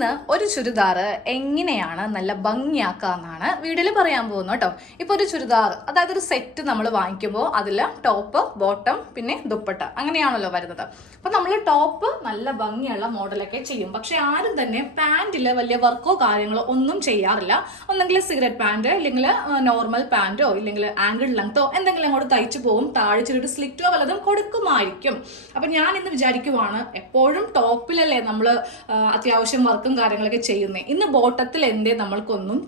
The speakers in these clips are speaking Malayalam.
ഇന്ന് ഒരു ചുരിദാർ എങ്ങനെയാണ് നല്ല ഭംഗിയാക്കാന്നാണ് വീഡിയോയിൽ പറയാൻ പോകുന്നത് കേട്ടോ. ഇപ്പൊ ഒരു ചുരിദാർ, അതായത് ഒരു സെറ്റ് നമ്മൾ വാങ്ങിക്കുമ്പോൾ അതിൽ ടോപ്പ്, ബോട്ടം, പിന്നെ ദുപ്പട്ട അങ്ങനെയാണല്ലോ വരുന്നത്. അപ്പൊ നമ്മൾ ടോപ്പ് നല്ല ഭംഗിയുള്ള മോഡലൊക്കെ ചെയ്യും, പക്ഷെ ആരും തന്നെ പാന്റില് വലിയ വർക്കോ കാര്യങ്ങളോ ഒന്നും ചെയ്യാറില്ല. ഒന്നെങ്കിൽ സിഗരറ്റ് പാന്റ്, ഇല്ലെങ്കിൽ നോർമൽ പാന്റോ, ഇല്ലെങ്കിൽ ആംഗിൾ ലെങ്തോ എന്തെങ്കിലും അങ്ങോട്ട് തയ്ച്ചു പോകും, താഴെ ചെറിയൊരു സ്ലിറ്റോ വല്ലതും കൊടുക്കുമായിരിക്കും. അപ്പൊ ഞാൻ ഇന്ന് വിചാരിക്കുവാണ്, എപ്പോഴും ടോപ്പിലല്ലേ നമ്മള് അത്യാവശ്യം വർക്കും കാര്യങ്ങളൊക്കെ ചെയ്യുന്നേ, ഇന്ന് ബോട്ടത്തിൽ എന്തേ നമ്മൾക്കൊന്നും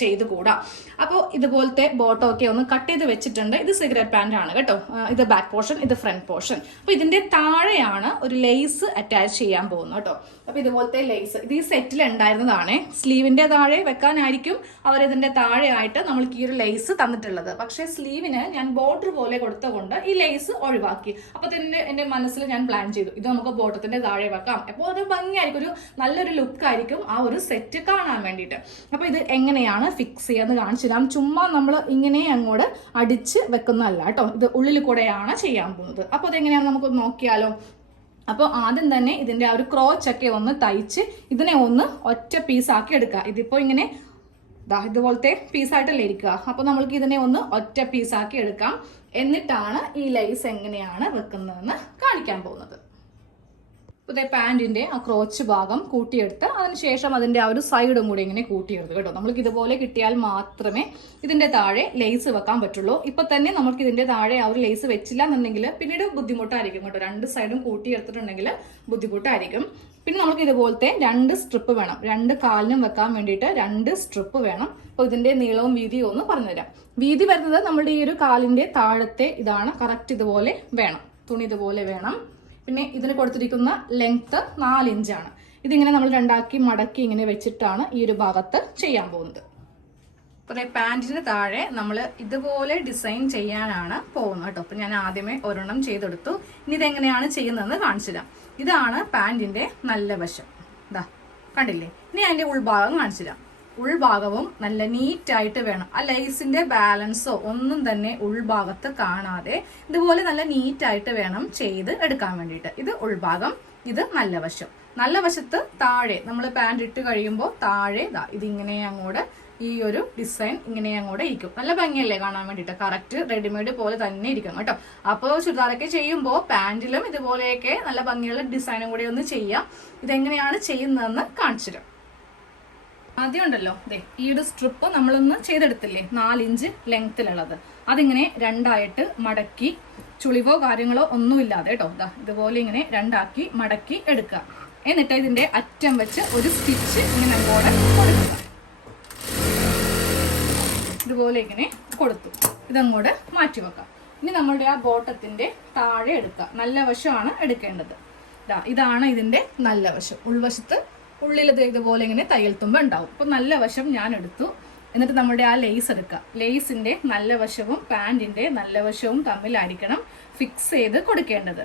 ചെയ്തുകൂടാ. അപ്പോൾ ഇതുപോലത്തെ ബോട്ടം ഒക്കെ ഒന്ന് കട്ട് ചെയ്ത് വെച്ചിട്ടുണ്ട്. ഇത് സിഗരറ്റ് പാന്റ് ആണ് കേട്ടോ. ഇത് ബാക്ക് പോർഷൻ, ഇത് ഫ്രണ്ട് പോർഷൻ. അപ്പൊ ഇതിന്റെ താഴെയാണ് ഒരു ലേസ് അറ്റാച്ച് ചെയ്യാൻ പോകുന്നത് കേട്ടോ. അപ്പൊ ഇതുപോലത്തെ ലേസ് ഇത് ഈ സെറ്റിൽ ഉണ്ടായിരുന്നതാണ്. സ്ലീവിന്റെ താഴെ വെക്കാനായിരിക്കും അവർ ഇതിന്റെ താഴെ ആയിട്ട് നമ്മൾക്ക് ഈ ഒരു ലേസ് തന്നിട്ടുള്ളത്. പക്ഷെ സ്ലീവിന് ഞാൻ ബോർഡർ പോലെ കൊടുത്തുകൊണ്ട് ഈ ലേസ് ഒഴിവാക്കി. അപ്പൊ തന്നെ എന്റെ മനസ്സിൽ ഞാൻ പ്ലാൻ ചെയ്തു, ഇത് നമുക്ക് ബോട്ടത്തിന്റെ താഴെ വെക്കാം. അപ്പോൾ അത് ഭംഗിയായിരിക്കും, ഒരു നല്ലൊരു ലുക്ക് ആയിരിക്കും ആ ഒരു സെറ്റ് കാണാൻ വേണ്ടിയിട്ട്. അപ്പൊ ഇത് എങ്ങനെയാണ് ഫിക്സ് ചെയ്യാന്ന് കാണിച്ചു തരാം. ചുമ്മാ നമ്മൾ ഇങ്ങനെ അങ്ങോട്ട് അടിച്ച് വെക്കുന്നതല്ല കേട്ടോ, ഇത് ഉള്ളിൽ കൂടെയാണ് ചെയ്യാൻ പോകുന്നത്. അപ്പൊ അതെങ്ങനെയാണ് നമുക്ക് നോക്കിയാലോ. അപ്പോൾ ആദ്യം തന്നെ ഇതിന്റെ ആ ഒരു ക്രോച്ചൊക്കെ ഒന്ന് തയ്ച്ച് ഇതിനെ ഒന്ന് ഒറ്റ പീസാക്കി എടുക്കുക. ഇതിപ്പോ ഇങ്ങനെ ഇതുപോലത്തെ പീസായിട്ടല്ലേ ഇരിക്കുക. അപ്പൊ നമ്മൾക്ക് ഇതിനെ ഒന്ന് ഒറ്റ പീസാക്കി എടുക്കാം. എന്നിട്ടാണ് ഈ ലൈസ് എങ്ങനെയാണ് വെക്കുന്നതെന്ന് കാണിക്കാൻ പോകുന്നത്. ഇതേ പാന്റിന്റെ ആ ക്രോച്ച് ഭാഗം കൂട്ടിയെടുത്ത് അതിനുശേഷം അതിന്റെ ആ ഒരു സൈഡും കൂടി ഇങ്ങനെ കൂട്ടിയെടുത്ത് കേട്ടോ. നമ്മൾക്ക് ഇതുപോലെ കിട്ടിയാൽ മാത്രമേ ഇതിന്റെ താഴെ ലേസ് വെക്കാൻ പറ്റുള്ളൂ. ഇപ്പൊ തന്നെ നമുക്ക് ഇതിന്റെ താഴെ ആ ഒരു ലേസ് വെച്ചില്ല എന്നുണ്ടെങ്കിൽ പിന്നീട് ബുദ്ധിമുട്ടായിരിക്കും കേട്ടോ. രണ്ട് സൈഡും കൂട്ടിയെടുത്തിട്ടുണ്ടെങ്കിൽ ബുദ്ധിമുട്ടായിരിക്കും. പിന്നെ നമുക്ക് ഇതുപോലത്തെ രണ്ട് സ്ട്രിപ്പ് വേണം, രണ്ട് കാലിനും വെക്കാൻ വേണ്ടിയിട്ട് രണ്ട് സ്ട്രിപ്പ് വേണം. അപ്പോൾ ഇതിന്റെ നീളവും വീതിയും ഒന്ന് പറഞ്ഞുതരാം. വീതി വരുന്നത് നമ്മുടെ ഈ ഒരു കാലിന്റെ താഴത്തെ ഇതാണ്, കറക്റ്റ് ഇതുപോലെ വേണം, തുണി ഇതുപോലെ വേണം. പിന്നെ ഇതിന് കൊടുത്തിരിക്കുന്ന ലെങ്ത് 4 ഇഞ്ചാണ്. ഇതിങ്ങനെ നമ്മൾ രണ്ടാക്കി മടക്കി ഇങ്ങനെ വെച്ചിട്ടാണ് ഈ ഒരു ഭാഗത്ത് ചെയ്യാൻ പോകുന്നത്. അപ്പോൾ പാന്റിന് താഴെ നമ്മൾ ഇതുപോലെ ഡിസൈൻ ചെയ്യാനാണ് പോകുന്നത് കേട്ടോ. അപ്പൊ ഞാൻ ആദ്യമേ ഒരെണ്ണം ചെയ്തെടുത്തു. ഇനി ഇതെങ്ങനെയാണ് ചെയ്യുന്നതെന്ന് കാണിച്ചു തരാം. ഇതാണ് പാന്റിന്റെ നല്ല വശം, ഇതാ കണ്ടില്ലേ. ഇനി അതിന്റെ ഉൾഭാഗം കാണിച്ചു തരാം. ഉൾഭാഗവും നല്ല നീറ്റായിട്ട് വേണം. ആ ലൈസിന്റെ ബാലൻസോ ഒന്നും തന്നെ ഉൾഭാഗത്ത് കാണാതെ ഇതുപോലെ നല്ല നീറ്റായിട്ട് വേണം ചെയ്ത് എടുക്കാൻ വേണ്ടിയിട്ട്. ഇത് ഉൾഭാഗം, ഇത് നല്ല വശം. നല്ല വശത്ത് താഴെ നമ്മൾ പാന്റ് ഇട്ട് കഴിയുമ്പോൾ താഴെ ഇതിങ്ങനെ അങ്ങോട്ട് ഈ ഒരു ഡിസൈൻ ഇങ്ങനെ അങ്ങോട്ട് ഇരിക്കും. നല്ല ഭംഗിയല്ലേ കാണാൻ വേണ്ടിയിട്ട്. കറക്റ്റ് റെഡിമെയ്ഡ് പോലെ തന്നെ ഇരിക്കും കേട്ടോ. അപ്പോൾ ചുരിദാറൊക്കെ ചെയ്യുമ്പോൾ പാന്റിലും ഇതുപോലെയൊക്കെ നല്ല ഭംഗിയുള്ള ഡിസൈനും കൂടി ഒന്ന് ചെയ്യാം. ഇതെങ്ങനെയാണ് ചെയ്യുന്നതെന്ന് കാണിച്ചു തരാം. ആദ്യം ഉണ്ടല്ലോ ഈ ഒരു സ്ട്രിപ്പ് നമ്മളൊന്ന് ചെയ്തെടുത്തില്ലേ, 4 ഇഞ്ച് ലെങ്ത്തിലുള്ളത്, അതിങ്ങനെ രണ്ടായിട്ട് മടക്കി, ചുളിവോ കാര്യങ്ങളോ ഒന്നുമില്ലാതെ കേട്ടോ, ഇതുപോലെ ഇങ്ങനെ രണ്ടാക്കി മടക്കി എടുക്കുക. എന്നിട്ട് ഇതിന്റെ അറ്റം വെച്ച് ഒരു സ്റ്റിച്ച് ഇങ്ങനെ അങ്ങോട്ട് കൊടുക്കുക. ഇതുപോലെ ഇങ്ങനെ കൊടുത്തു. ഇതങ്ങോട്ട് മാറ്റി വെക്കാം. ഇനി നമ്മളുടെ ആ ബോട്ടത്തിന്റെ താഴെ എടുക്കുക. നല്ല വശമാണ് എടുക്കേണ്ടത്. ഇതാണ് ഇതിന്റെ നല്ല വശം. ഉൾവശത്ത് ഉള്ളിൽ ഇതുപോലെ ഇങ്ങനെ തയ്യൽ തുമ്പ് ഉണ്ടാവും. അപ്പൊ നല്ല വശം ഞാൻ എടുത്തു. എന്നിട്ട് നമ്മുടെ ആ ലേസ് എടുക്കുക. ലേസിന്റെ നല്ല വശവും പാന്റിന്റെ നല്ല വശവും തമ്മിലായിരിക്കണം ഫിക്സ് ചെയ്ത് കൊടുക്കേണ്ടത്.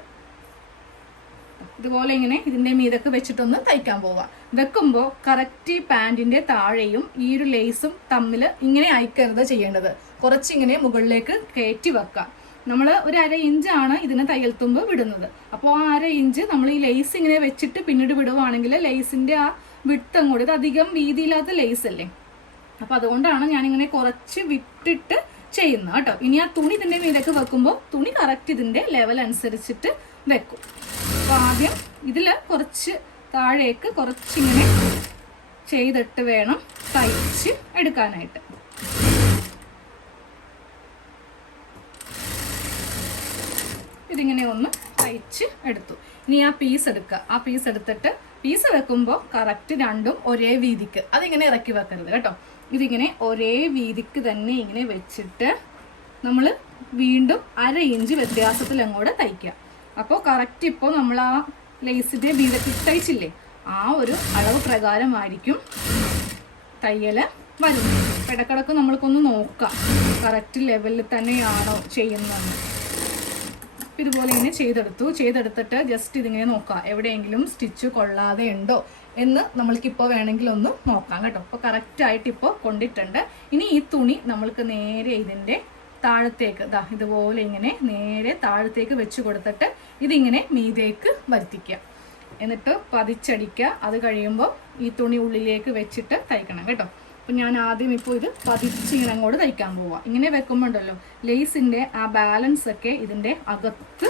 ഇതുപോലെ ഇങ്ങനെ ഇതിന്റെ മീതൊക്കെ വെച്ചിട്ടൊന്ന് തയ്ക്കാൻ പോവാം. വെക്കുമ്പോൾ കറക്റ്റ് ഈ പാന്റിന്റെ താഴെയും ഈ ഒരു ലേസും തമ്മിൽ ഇങ്ങനെ അയക്കരുത് ചെയ്യേണ്ടത്. കുറച്ചിങ്ങനെ മുകളിലേക്ക് കയറ്റി വെക്കാം. നമ്മൾ ഒരു 1/2 ഇഞ്ചാണ് ഇതിന് തയ്യൽ തുമ്പ് വിടുന്നത്. അപ്പോൾ ആ 1/2 ഇഞ്ച് നമ്മൾ ഈ ലേസ് ഇങ്ങനെ വെച്ചിട്ട് പിന്നീട് വിടുവാണെങ്കിൽ ലേസിന്റെ ആ വിട്ടം കൂടി, ഇത് അധികം വീതിയില്ലാത്ത ലേസ് അല്ലേ, അപ്പൊ അതുകൊണ്ടാണ് ഞാനിങ്ങനെ കുറച്ച് വിട്ടിട്ട് ചെയ്യുന്നത് കേട്ടോ. ഇനി ആ തുണി ഇതിന്റെ മീതൊക്കെ വെക്കുമ്പോൾ തുണി കറക്റ്റ് ഇതിന്റെ ലെവൽ അനുസരിച്ചിട്ട് വെക്കും. അപ്പൊ ആദ്യം ഇതില് കുറച്ച് താഴേക്ക് കുറച്ചിങ്ങനെ ചെയ്തിട്ട് വേണം തയ്ച്ച് എടുക്കാനായിട്ട്. ഇതിങ്ങനെ ഒന്ന് തയ്ച്ച് എടുത്തു. ഇനി ആ പീസ് എടുക്കുക. ആ പീസ് എടുത്തിട്ട് പീസ് വെക്കുമ്പോൾ കറക്റ്റ് രണ്ടും ഒരേ വീതിക്ക്, അതിങ്ങനെ ഇറക്കി വെക്കരുത് കേട്ടോ. ഇതിങ്ങനെ ഒരേ വീതിക്ക് തന്നെ ഇങ്ങനെ വെച്ചിട്ട് നമ്മൾ വീണ്ടും 1/2 ഇഞ്ച് വ്യത്യാസത്തിൽ അങ്ങോട്ട് തയ്ക്കുക. അപ്പോൾ കറക്റ്റ് ഇപ്പോൾ നമ്മൾ ആ ലേസിന്റെ വീതത്തിൽ തയ്ച്ചില്ലേ, ആ ഒരു അളവ് പ്രകാരമായിരിക്കും തയ്യൽ വരുന്നത്. ഇടക്കിടക്ക് നമ്മൾക്കൊന്ന് നോക്കാം കറക്റ്റ് ലെവലിൽ തന്നെയാണോ ചെയ്യുന്നത്. ഇതുപോലെ ഇങ്ങനെ ചെയ്തെടുത്തിട്ട് ജസ്റ്റ് ഇതിങ്ങനെ നോക്കാം, എവിടെയെങ്കിലും സ്റ്റിച്ച് കൊള്ളാതെ ഉണ്ടോ എന്ന് നമ്മൾക്കിപ്പോൾ വേണമെങ്കിൽ ഒന്ന് നോക്കാം കേട്ടോ. അപ്പോൾ കറക്റ്റായിട്ട് ഇപ്പോൾ കൊണ്ടിട്ടുണ്ട്. ഇനി ഈ തുണി നമ്മൾക്ക് നേരെ ഇതിൻ്റെ താഴത്തേക്ക് ഇതുപോലെ ഇങ്ങനെ നേരെ താഴത്തേക്ക് വെച്ച് കൊടുത്തിട്ട് ഇതിങ്ങനെ മീതേക്ക് വരുത്തിക്കുക. എന്നിട്ട് പതിച്ചടിക്കുക. അത് കഴിയുമ്പോൾ ഈ തുണി ഉള്ളിലേക്ക് വെച്ചിട്ട് തയ്ക്കണം കേട്ടോ. അപ്പം ഞാൻ ആദ്യം ഇപ്പോൾ ഇത് പതിച്ചിങ്ങനെ അങ്ങോട്ട് തയ്ക്കാൻ പോവാം. ഇങ്ങനെ വെക്കുമ്പോൾ ഉണ്ടല്ലോ ലേസിൻ്റെ ആ ബാലൻസ് ഒക്കെ ഇതിൻ്റെ അകത്ത്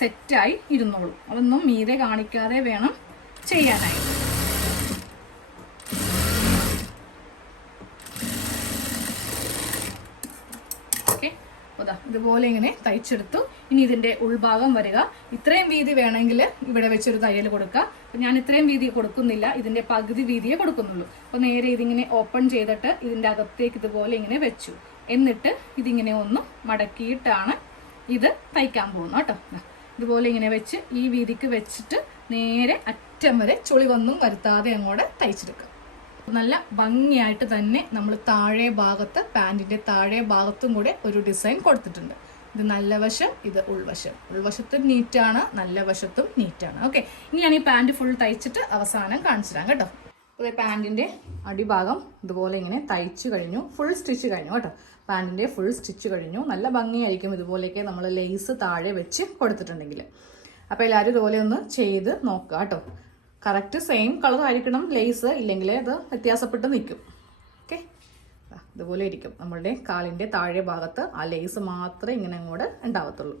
സെറ്റായി ഇരുന്നോളൂ. അതൊന്നും മീതെ കാണിക്കാതെ വേണം ചെയ്യാനായി. ഓക്കെ, അതാ ഇതുപോലെ ഇങ്ങനെ തയ്ച്ചെടുത്തു. ഇനി ഇതിൻ്റെ ഉൾഭാഗം വരിക. ഇത്രയും വീതി വേണമെങ്കിൽ ഇവിടെ വെച്ചൊരു തയ്യൽ കൊടുക്കുക. അപ്പം ഞാൻ ഇത്രയും വീതി കൊടുക്കുന്നില്ല, ഇതിൻ്റെ പകുതി വീതിയെ കൊടുക്കുന്നുള്ളൂ. അപ്പോൾ നേരെ ഇതിങ്ങനെ ഓപ്പൺ ചെയ്തിട്ട് ഇതിൻ്റെ അകത്തേക്ക് ഇതുപോലെ ഇങ്ങനെ വെച്ചു. എന്നിട്ട് ഇതിങ്ങനെ ഒന്ന് മടക്കിയിട്ടാണ് ഇത് തയ്ക്കാൻ പോകുന്നത് കേട്ടോ. ഇതുപോലെ ഇങ്ങനെ വെച്ച് ഈ വീതിക്ക് വെച്ചിട്ട് നേരെ അറ്റം വരെ ചുളിവൊന്നും വരുത്താതെ അങ്ങോട്ട് തയ്ച്ചെടുക്കുക. നല്ല ഭംഗിയായിട്ട് തന്നെ നമ്മൾ താഴെ ഭാഗത്ത് പാൻറ്റിൻ്റെ താഴെ ഭാഗത്തും കൂടെ ഒരു ഡിസൈൻ കൊടുത്തിട്ടുണ്ട്. ഇത് നല്ല വശം, ഇത് ഉൾവശം. ഉൾവശത്തും നീറ്റാണ്, നല്ല വശത്തും നീറ്റാണ്. ഓക്കെ, ഇനി ഞാൻ ഈ പാൻറ്റ് ഫുൾ തയ്ച്ചിട്ട് അവസാനം കാണിച്ചു തരാം കേട്ടോ. അപ്പോൾ പാൻറ്റിൻ്റെ അടിഭാഗം ഇതുപോലെ ഇങ്ങനെ തയ്ച്ചു കഴിഞ്ഞു. ഫുൾ സ്റ്റിച്ച് കഴിഞ്ഞു കേട്ടോ. പാൻറ്റിൻ്റെ ഫുൾ സ്റ്റിച്ച് കഴിഞ്ഞു. നല്ല ഭംഗിയായിരിക്കും ഇതുപോലെയൊക്കെ നമ്മൾ ലേസ് താഴെ വെച്ച് കൊടുത്തിട്ടുണ്ടെങ്കിൽ. അപ്പോൾ എല്ലാവരും ഇതുപോലെ ഒന്ന് ചെയ്ത് നോക്കുക കേട്ടോ. കറക്റ്റ് സെയിം കളർ ആയിരിക്കണം ലേസ്, ഇല്ലെങ്കിൽ അത് വ്യത്യാസപ്പെട്ട് നിൽക്കും. ഓക്കെ, ഇതുപോലെ ഇരിക്കും. നമ്മളുടെ കാലിൻ്റെ താഴെ ഭാഗത്ത് ആ ലേസ് മാത്രമേ ഇങ്ങനെ അങ്ങോട്ട് ഉണ്ടാവത്തുള്ളൂ.